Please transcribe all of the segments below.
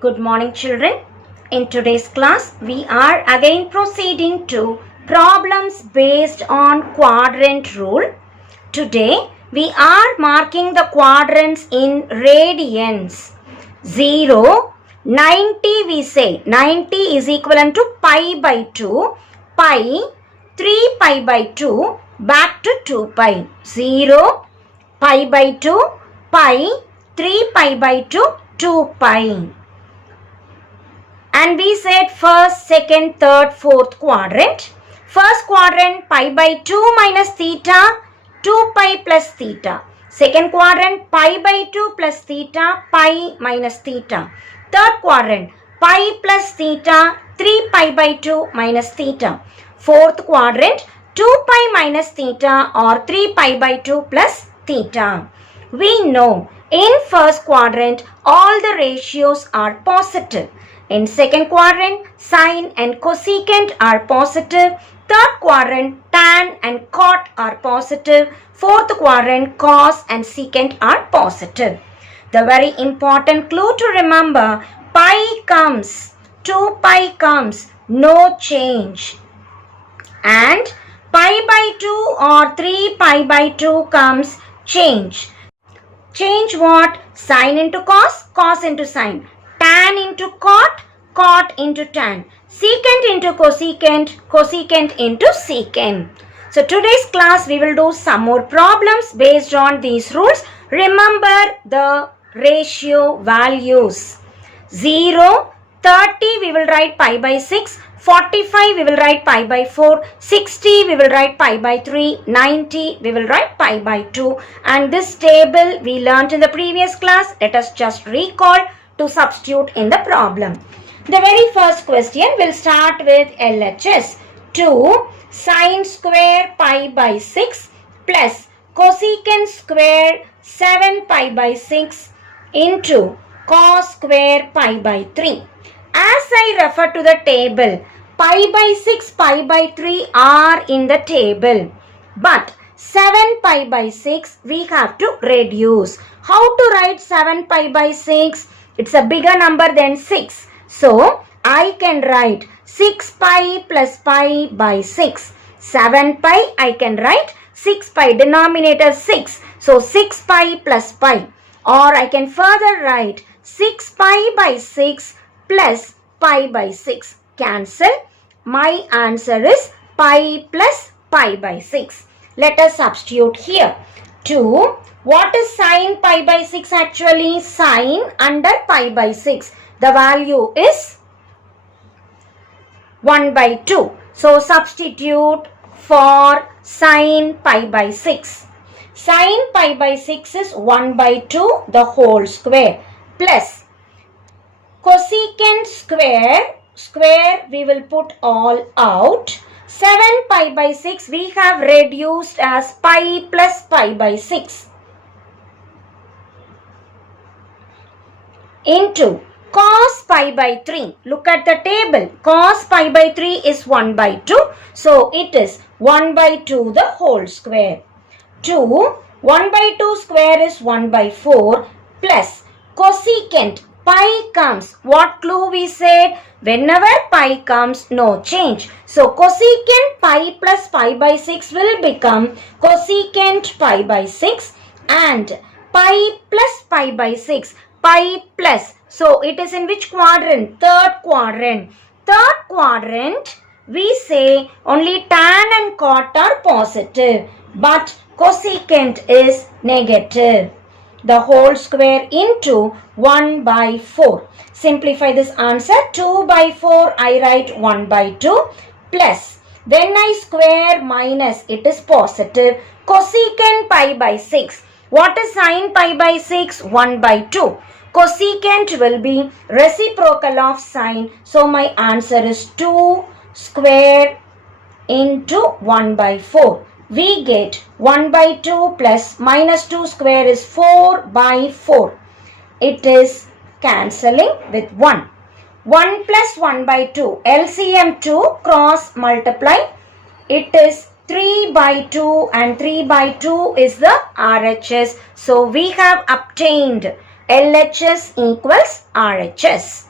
Good morning, children. In today's class, we are again proceeding to problems based on quadrant rule. Today, we are marking the quadrants in radians. 0, 90 we say. 90 is equivalent to pi by 2. Pi, 3 pi by 2, back to 2 pi. 0, pi by 2, pi, 3 pi by 2, 2 pi. And we said first, second, third, fourth quadrant. First quadrant, pi by 2 minus theta, 2 pi plus theta. Second quadrant, pi by 2 plus theta, pi minus theta. Third quadrant, pi plus theta, 3 pi by 2 minus theta. Fourth quadrant, 2 pi minus theta or 3 pi by 2 plus theta. We know in first quadrant, all the ratios are positive. In second quadrant, sine and cosecant are positive. Third quadrant, tan and cot are positive. Fourth quadrant, cos and secant are positive. The very important clue to remember, pi comes, 2 pi comes, no change. And pi by 2 or 3 pi by 2 comes change. Change what? Sine into cos, cos into sine. Tan into cot, cot into tan. Secant into cosecant, cosecant into secant. So today's class we will do some more problems based on these rules. Remember the ratio values. 0, 30 we will write pi by 6. 45 we will write pi by 4, 60 we will write pi by 3, 90 we will write pi by 2, and this table we learnt in the previous class. Let us just recall to substitute in the problem. The very first question will start with LHS. 2 sine square pi by 6 plus cosecant square 7 pi by 6 into cos square pi by 3. As I refer to the table, pi by 6, pi by 3 are in the table. But 7 pi by 6 we have to reduce. How to write 7 pi by 6? It's a bigger number than 6. So, I can write 6 pi plus pi by 6. 7 pi I can write 6 pi, denominator 6. So, 6 pi plus pi. Or I can further write 6 pi by 6 plus pi by 6. Cancel. My answer is pi plus pi by 6. Let us substitute here. 2. What is sine pi by 6 actually? Sine under pi by 6. The value is 1 by 2. So substitute for sine pi by 6. Sine pi by 6 is 1 by 2 the whole square plus cosecant square we will put all out. 7 pi by 6 we have reduced as pi plus pi by 6 into cos pi by 3. Look at the table. Cos pi by 3 is 1 by 2. So it is 1 by 2 the whole square. 2. 1 by 2 square is 1 by 4 plus cosecant. Pi comes. What clue we said? Whenever pi comes, no change. So cosecant pi plus pi by 6 will become cosecant pi by 6 and pi plus pi by 6. Pi plus. So it is in which quadrant? Third quadrant. Third quadrant, we say only tan and cot are positive, but cosecant is negative. The whole square into 1 by 4. Simplify this answer. 2 by 4 I write 1 by 2 plus. When I square minus, it is positive. Cosecant pi by 6. What is sine pi by 6? 1 by 2. Cosecant will be reciprocal of sine. So my answer is 2 square into 1 by 4. We get 1 by 2 plus minus 2 square is 4 by 4. It is cancelling with 1. 1 plus 1 by 2. LCM 2 cross multiply. It is 3 by 2 and 3 by 2 is the RHS. So we have obtained LHS equals RHS.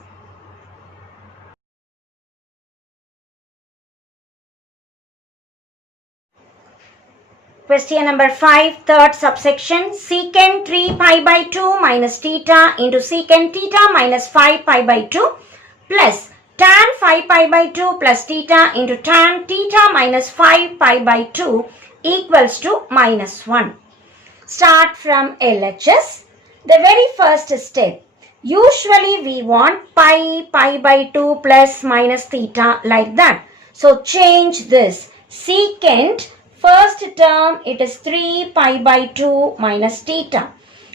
Question number 5, third subsection. Secant 3 pi by 2 minus theta into secant theta minus 5 pi by 2 plus tan 5 pi by 2 plus theta into tan theta minus 5 pi by 2 equals to minus 1. Start from LHS. The very first step. Usually we want pi by 2 plus minus theta like that. So change this. Secant, first term it is 3 pi by 2 minus theta.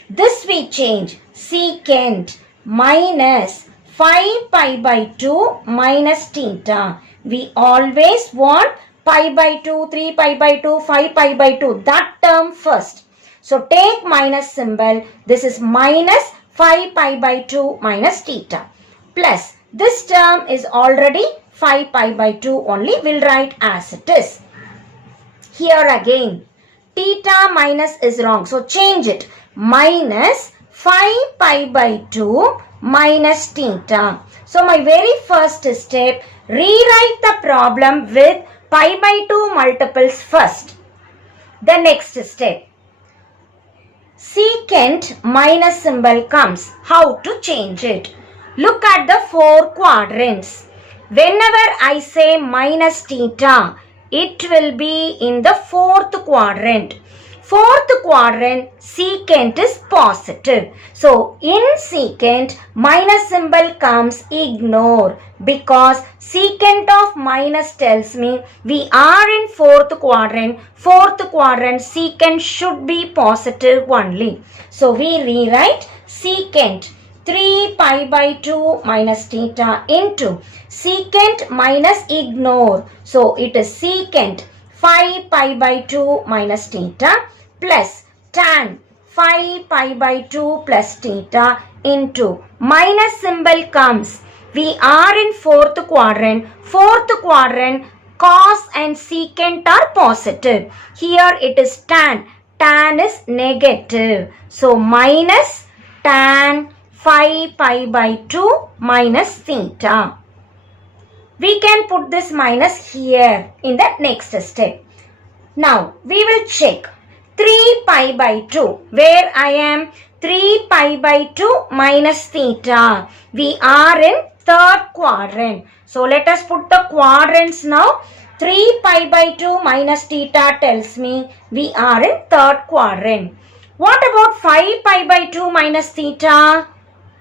This we change. Secant minus 5 pi by 2 minus theta. We always want pi by 2, 3 pi by 2, 5 pi by 2. That term first. So take minus symbol. This is minus 5 pi by 2 minus theta. Plus this term is already 5 pi by 2 only. We'll write as it is. Here again, theta minus is wrong. So change it. Minus 5 pi by 2 minus theta. So my very first step, rewrite the problem with pi by 2 multiples first. The next step. Secant minus symbol comes. How to change it? Look at the 4 quadrants. Whenever I say minus theta, it will be in the 4th quadrant. 4th quadrant, secant is positive. So in secant, minus symbol comes, ignore. Because secant of minus tells me we are in 4th quadrant. 4th quadrant, secant should be positive only. So we rewrite secant 3 pi by 2 minus theta into secant minus ignore. So it is secant 5 pi by 2 minus theta plus tan 5 pi by 2 plus theta into minus symbol comes. We are in 4th quadrant. 4th quadrant, cos and secant are positive. Here it is tan. Tan is negative. So minus tan 5 pi by 2 minus theta. We can put this minus here in the next step. Now we will check 3 pi by 2. Where I am? 3 pi by 2 minus theta. We are in 3rd quadrant. So let us put the quadrants now. 3 pi by 2 minus theta tells me we are in 3rd quadrant. What about 5 pi by 2 minus theta?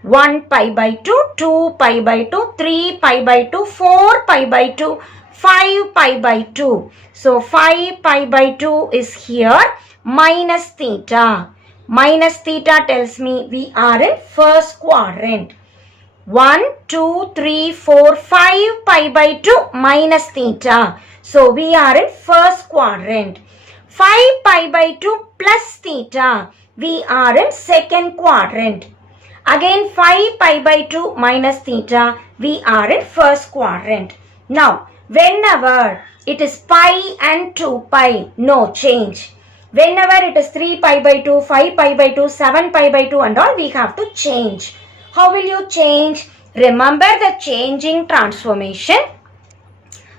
1 pi by 2, 2 pi by 2, 3 pi by 2, 4 pi by 2, 5 pi by 2. So 5 pi by 2 is here minus theta. Minus theta tells me we are in 1st quadrant. 1, 2, 3, 4, 5 pi by 2 minus theta. So we are in 1st quadrant. 5 pi by 2 plus theta. We are in 2nd quadrant. Again 5 pi by 2 minus theta. We are in 1st quadrant. Now whenever it is pi and 2 pi, no change. Whenever it is 3 pi by 2, 5 pi by 2, 7 pi by 2 and all, we have to change. How will you change? Remember the changing transformation.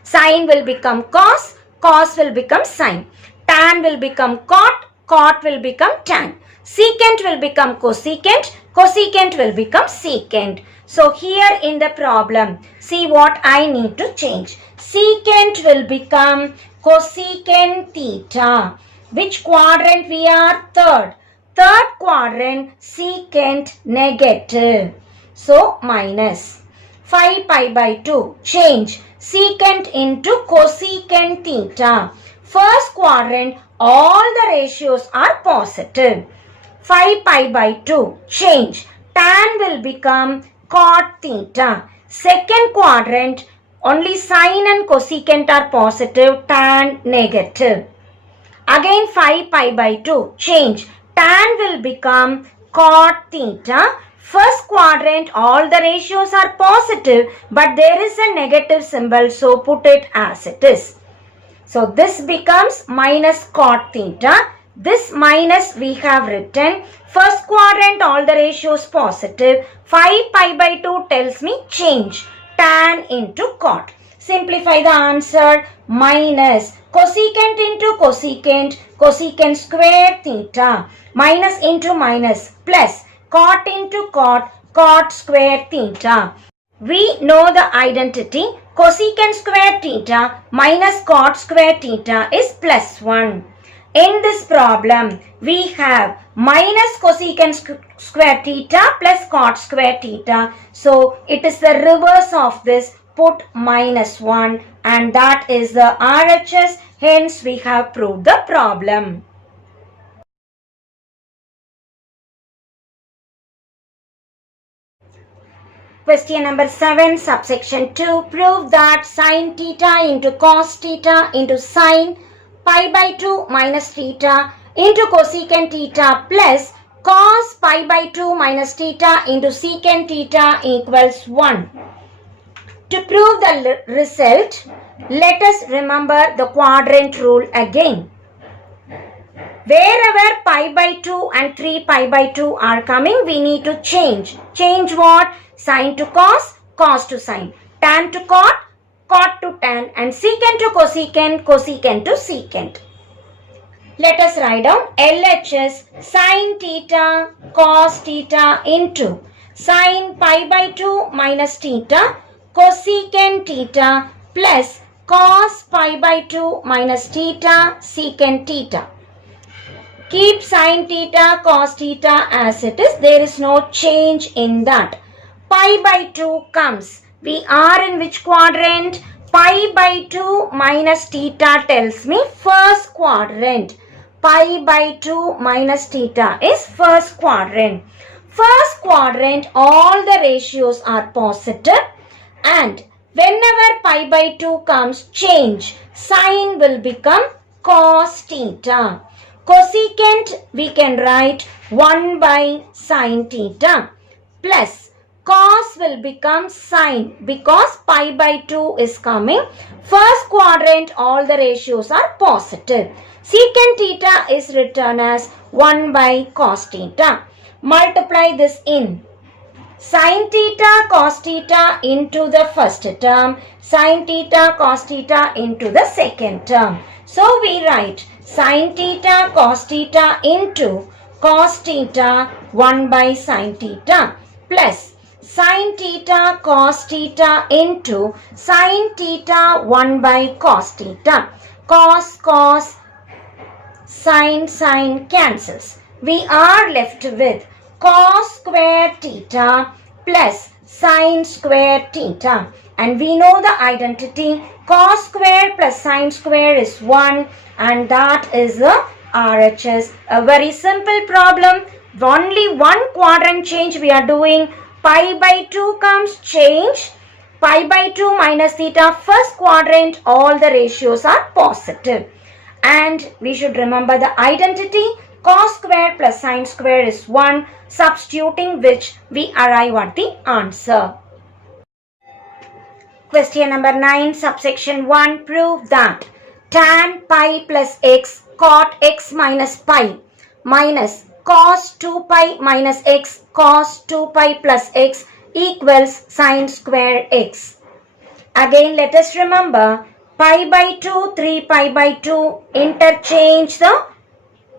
Sine will become cos, cos will become sine. Tan will become cot, cot will become tan. Secant will become cosecant, cosecant will become secant. So here in the problem, see what I need to change. Secant will become cosecant theta. Which quadrant we are? 3rd. 3rd quadrant, secant negative. So minus 5 pi by 2. Change secant into cosecant theta. 1st quadrant, all the ratios are positive. 5 pi by 2. Change. Tan will become cot theta. 2nd quadrant, only sine and cosecant are positive. Tan negative. Again 5 pi by 2. Change. Tan will become cot theta. 1st quadrant, all the ratios are positive, but there is a negative symbol, so put it as it is. So this becomes minus cot theta. This minus we have written. 1st quadrant, all the ratios positive. 5 pi by 2 tells me change tan into cot. Simplify the answer. Minus cosecant into cosecant, cosecant square theta. Minus into minus plus cot into cot, cot square theta. We know the identity cosecant square theta minus cot square theta is plus 1. In this problem, we have minus cosecant square theta plus cot square theta. So, it is the reverse of this. Put minus 1 and that is the RHS. Hence, we have proved the problem. Question number 7, subsection 2. Prove that sin theta into cos theta into sin pi by 2 minus theta into cosecant theta plus cos pi by 2 minus theta into secant theta equals 1. To prove the result, let us remember the quadrant rule again. Wherever pi by 2 and 3 pi by 2 are coming, we need to change. Change what? Sin to cos, cos to sin. Tan to cot, cot to tan. And secant to cosecant, cosecant to secant. Let us write down LHS sin theta cos theta into sin pi by 2 minus theta cosecant theta plus cos pi by 2 minus theta secant theta. Keep sin theta cos theta as it is. There is no change in that. Pi by 2 comes. We are in which quadrant? Pi by 2 minus theta tells me first quadrant. Pi by 2 minus theta is first quadrant. First quadrant, all the ratios are positive, and whenever pi by 2 comes, change. Sin will become cos theta. Cosecant, we can write 1 by sin theta plus cos will become sin because pi by 2 is coming. First quadrant, all the ratios are positive. Secant theta is written as 1 by cos theta. Multiply this in. Sin theta cos theta into the first term. Sin theta cos theta into the second term. So we write sin theta cos theta into cos theta 1 by sin theta plus sin theta cos theta into sin theta 1 by cos theta. Cos, cos, sin, sin cancels. We are left with cos square theta plus sin square theta. And we know the identity cos square plus sin square is 1 and that is the RHS. A very simple problem. Only one quadrant change we are doing. Pi by 2 comes, change. Pi by 2 minus theta, first quadrant, all the ratios are positive. And we should remember the identity. Cos square plus sin square is 1. Substituting which we arrive at the answer. Question number 9, subsection 1. Prove that tan pi plus x cot x minus pi minus cos 2 pi minus x cos 2 pi plus x equals sin square x. Again, let us remember pi by 2, 3 pi by 2, interchange the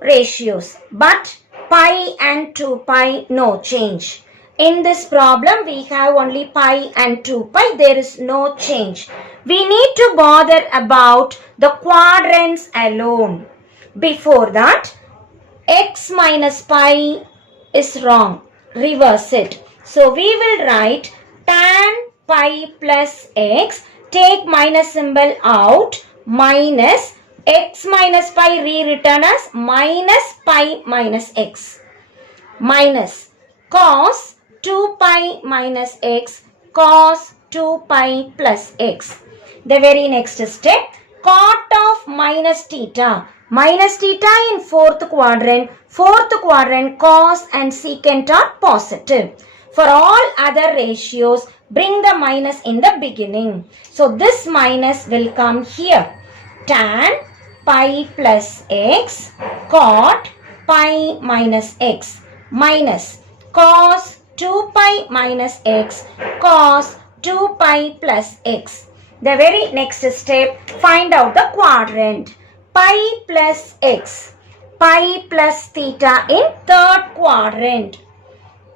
ratios. But pi and 2 pi, no change. In this problem, we have only pi and 2 pi. There is no change. We need to bother about the quadrants alone. Before that, x minus pi is wrong. Reverse it. So, we will write tan pi plus x. Take minus symbol out. Minus x minus pi rewritten as minus pi minus x. Minus cos 2 pi minus x cos 2 pi plus x. The very next step, cot of minus theta. Minus theta in fourth quadrant. Fourth quadrant, cos and secant are positive. For all other ratios, bring the minus in the beginning. So this minus will come here. Tan pi plus x cot pi minus x minus cos 2 pi minus x cos 2 pi plus x. The very next step, find out the quadrant. Pi plus x, pi plus theta in third quadrant,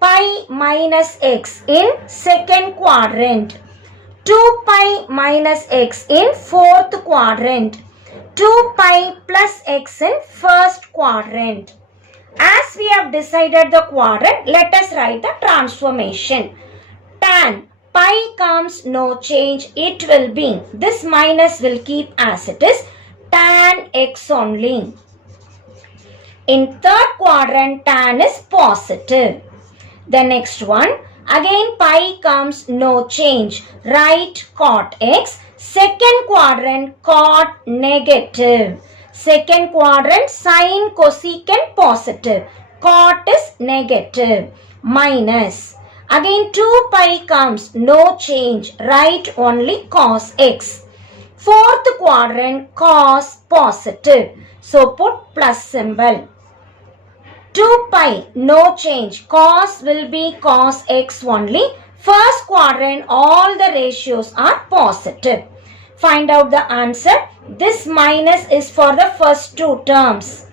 pi minus x in second quadrant, 2 pi minus x in fourth quadrant, 2 pi plus x in first quadrant. As we have decided the quadrant, let us write the transformation. Tan pi comes no change, it will be, this minus will keep as it is, tan x only. In third quadrant, tan is positive. The next one, again pi comes no change, write cot x. Second quadrant, cot negative. Second quadrant, sine, cosecant positive. Cot is negative. Minus. Again 2 pi comes no change, write only cos x. Fourth quadrant, cos positive. So put plus symbol. 2 pi no change, cos will be cos x only. First quadrant, all the ratios are positive. Find out the answer. This minus is for the first two terms.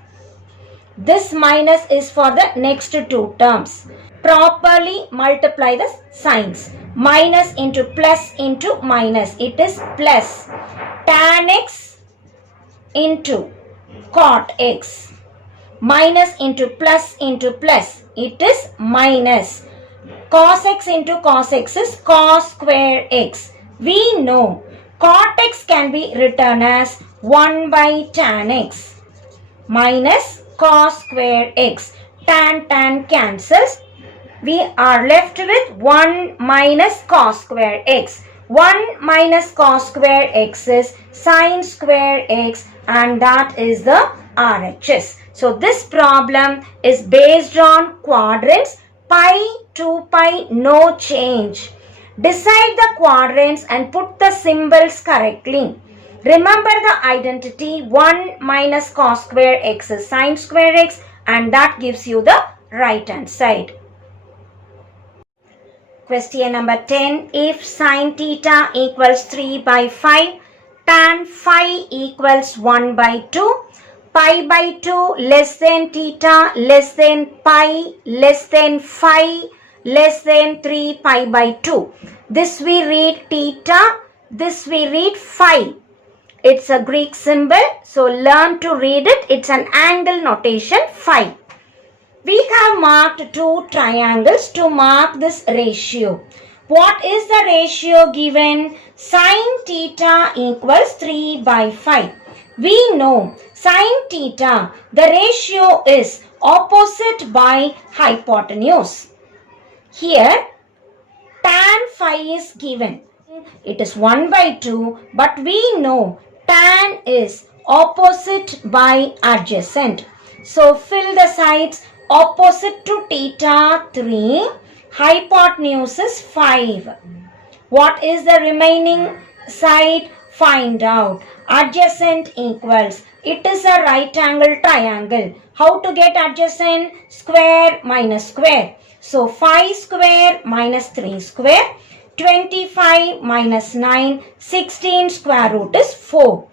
This minus is for the next two terms. Properly multiply the signs. Minus into plus into minus. It is plus. Tan x into cot x. Minus into plus. It is minus. Cos x into cos x is cos square x. We know cot x can be written as 1 by tan x minus cos square x. Tan cancels. We are left with 1 minus cos square x. 1 minus cos square x is sin square x, and that is the RHS. So this problem is based on quadrants. Pi, 2 pi, no change. Decide the quadrants and put the symbols correctly. Remember the identity, 1 minus cos square x is sin square x, and that gives you the right hand side. Question number 10. If sin theta equals 3 by 5, tan phi equals 1 by 2, pi by 2 less than theta less than pi less than phi less than 3 pi by 2. This we read theta, this we read phi. It's a Greek symbol, so learn to read it. It's an angle notation, phi. We have marked two triangles to mark this ratio. What is the ratio given? Sin theta equals 3 by 5. We know sin theta, the ratio is opposite by hypotenuse. Here, tan phi is given. It is 1 by 2, but we know tan is opposite by adjacent. So fill the sides. Opposite to theta 3, hypotenuse is 5. What is the remaining side? Find out. Adjacent equals. It is a right angle triangle. How to get adjacent? Square minus square. So 5 square minus 3 square. 25 minus 9. 16 square root is 4.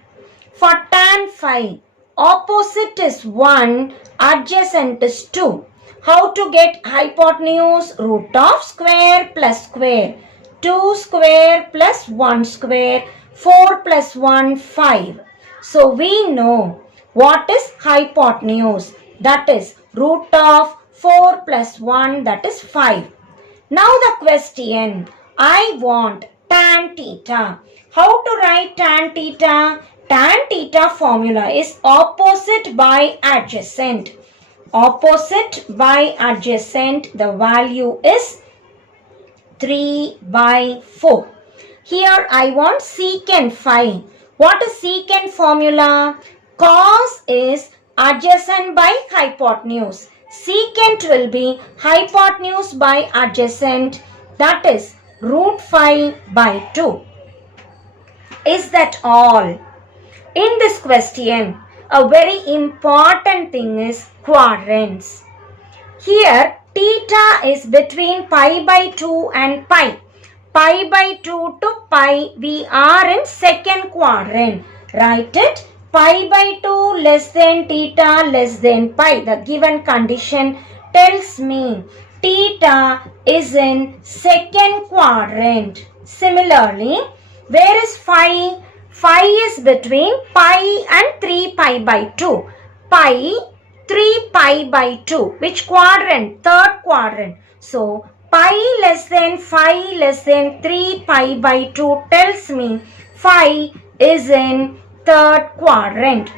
For tan phi, opposite is 1. Adjacent is 2. How to get hypotenuse? Root of square plus square. 2 square plus 1 square. 4 plus 1, 5. So we know what is hypotenuse. That is root of 4 plus 1, that is 5. Now the question. I want tan theta. How to write tan theta? Tan theta formula is opposite by adjacent. Opposite by adjacent, the value is 3 by 4. Here I want secant phi. What is secant formula? Cos is adjacent by hypotenuse. Secant will be hypotenuse by adjacent, that is root phi by 2. Is that all? In this question, a very important thing is quadrants. Here, theta is between pi by 2 and pi. pi by 2 to pi, we are in second quadrant. Write it. Pi by 2 less than theta less than pi. The given condition tells me theta is in second quadrant. Similarly, where is phi? Phi is between pi and 3 pi by 2. Pi, 3 pi by 2. Which quadrant? Third quadrant. So, pi less than phi less than 3 pi by 2 tells me phi is in third quadrant.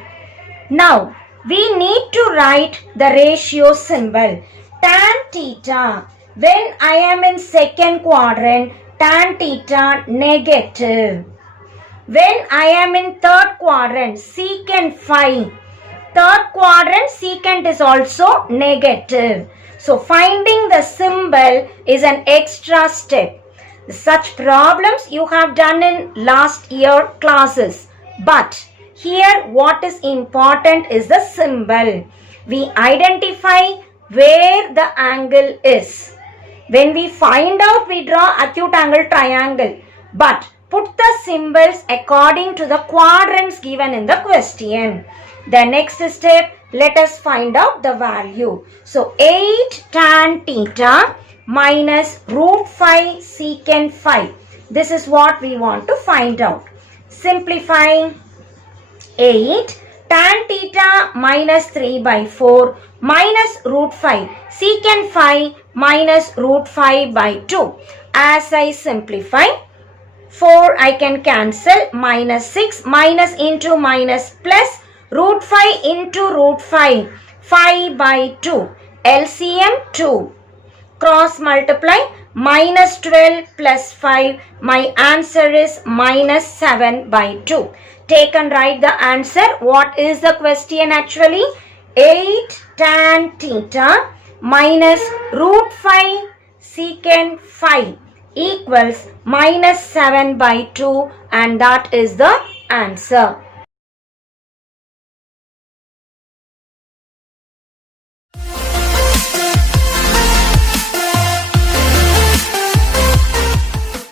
Now, we need to write the ratio symbol. Tan theta. When I am in second quadrant, tan theta negative. When I am in third quadrant, secant phi. Third quadrant, secant is also negative. So, finding the symbol is an extra step. Such problems you have done in last year classes. But here what is important is the symbol. We identify where the angle is. When we find out, we draw acute angle triangle. But put the symbols according to the quadrants given in the question. The next step, let us find out the value. So, 8 tan theta minus root phi secant phi. This is what we want to find out. Simplifying, 8 tan theta minus 3 by 4 minus root phi secant phi minus root phi by 2. As I simplify, 4 I can cancel, minus 6, minus into minus plus, root phi into root phi, phi by 2, LCM 2. Cross multiply, minus 12 plus 5, my answer is minus 7 by 2. Take and write the answer. What is the question actually? 8 tan theta minus root phi secant phi equals minus 7 by 2, and that is the answer.